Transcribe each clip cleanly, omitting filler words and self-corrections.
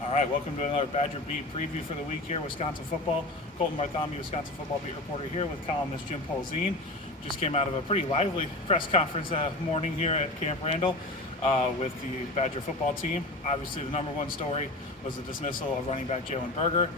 All right, welcome to another Badger Beat preview for the week here, Wisconsin football. Colten Bartholomew, Wisconsin football beat reporter here with columnist Jim Polzin. Just came out of a pretty lively press conference morning here at Camp Randall with the Badger football team. Obviously, the number one story was the dismissal of running back Jalen Berger.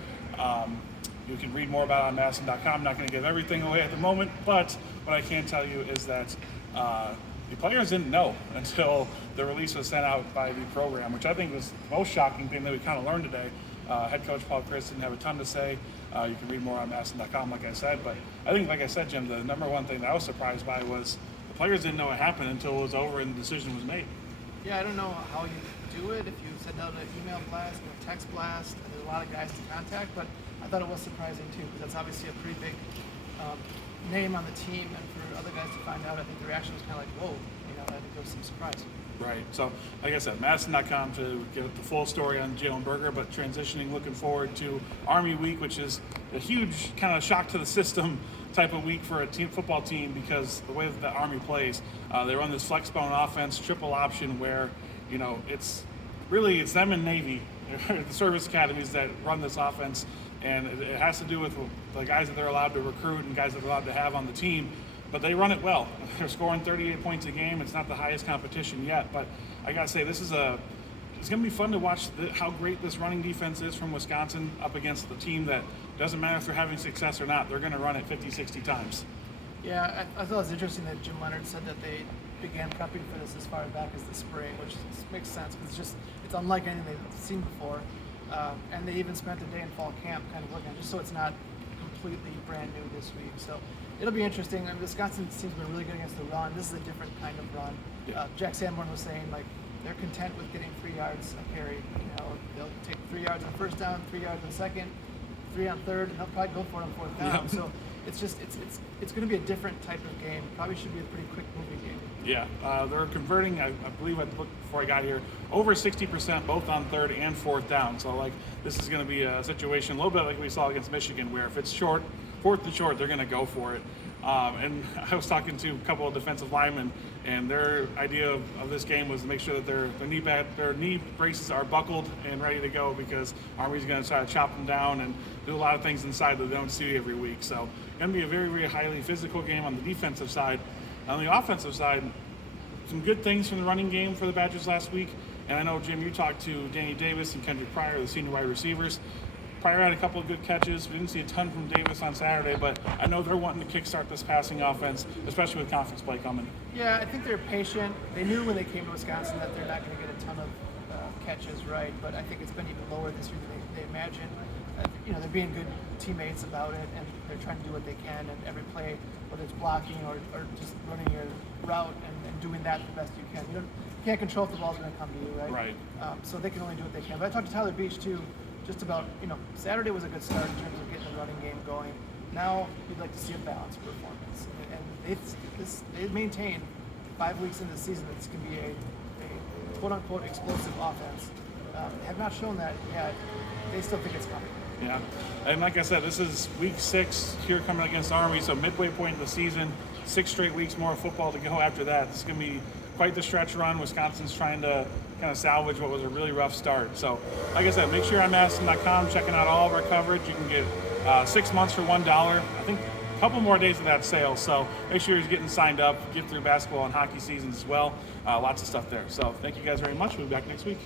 You can read more about it on madison.com. I'm not going to give everything away at the moment, but what I can tell you is that the players didn't know until the release was sent out by the program, which I think was the most shocking thing that we kind of learned today. Head coach Paul Chris didn't have a ton to say. You can read more on madison.com, like I said. But I think, like I said, Jim, the number one thing that I was surprised by was the players didn't know what happened until it was over and the decision was made. Yeah, I don't know how you do it, if you send out an email blast or a text blast. There's a lot of guys to contact, but I thought it was surprising too, because that's obviously a pretty big name on the team, and for other guys to find out, I think the reaction was kind of like, whoa, I think there was some surprise. Right. So, like I said, madison.com to get the full story on Jalen Berger, but transitioning, looking forward to Army Week, which is a huge kind of shock to the system type of week for a football team, because the way that the Army plays, they run this flex bone offense, triple option, where, it's them and Navy, the service academies that run this offense, and it has to do with the guys that they're allowed to recruit and guys that they're allowed to have on the team. But they run it well. They're scoring 38 points a game. It's not the highest competition yet, but I gotta say, it's going to be fun to watch how great this running defense is from Wisconsin up against the team that doesn't matter if they're having success or not. They're going to run it 50, 60 times. Yeah, I thought it was interesting that Jim Leonard said that they began prepping for this as far back as the spring, which makes sense because it's unlike anything they've seen before. And they even spent a day in fall camp kind of working, just so it's not completely brand new this week. So it'll be interesting. I mean, Wisconsin's team's been really good against the run. This is a different kind of run. Yeah. Jack Sanborn was saying, they're content with getting 3 yards a carry. They'll take 3 yards on first down, 3 yards on second, 3 on third, and they'll probably go for it on fourth down. Yeah. So it's going to be a different type of game. Probably should be a pretty quick moving game. Yeah, they're converting, I believe I looked before I got here, over 60% both on third and fourth down. So this is going to be a situation a little bit like we saw against Michigan, where if it's short, fourth and short, they're going to go for it. And I was talking to a couple of defensive linemen, and their idea of this game was to make sure that their knee braces are buckled and ready to go, because Army's going to try to chop them down and do a lot of things inside that they don't see every week. So going to be a very, very highly physical game on the defensive side. On the offensive side, some good things from the running game for the Badgers last week. And I know, Jim, you talked to Danny Davis and Kendrick Pryor, the senior wide receivers. Pryor had a couple of good catches. We didn't see a ton from Davis on Saturday, but I know they're wanting to kickstart this passing offense, especially with conference play coming. Yeah, I think they're patient. They knew when they came to Wisconsin that they're not going to get a ton of catches, right? But I think it's been even lower this year than they imagined. They're being good teammates about it, and they're trying to do what they can. And every play, whether it's blocking or just running your route and doing that the best you can. You can't control if the ball's going to come to you, right? Right. So they can only do what they can. But I talked to Tyler Beach too, just about, Saturday was a good start in terms of getting the running game going. Now you'd like to see a balanced performance, and they maintain 5 weeks into the season that this can be a quote-unquote explosive offense. Have not shown that yet. They still think it's coming. Yeah, and like I said, this is week 6 here coming against Army, so midway point of the season, 6 straight weeks more of football to go after that. It's going to be quite the stretch run. Wisconsin's trying to kind of salvage what was a really rough start. So, like I said, make sure you're on madison.com checking out all of our coverage. You can get 6 months for $1. I think a couple more days of that sale, so make sure you're getting signed up, get through basketball and hockey seasons as well. Lots of stuff there. So thank you guys very much. We'll be back next week.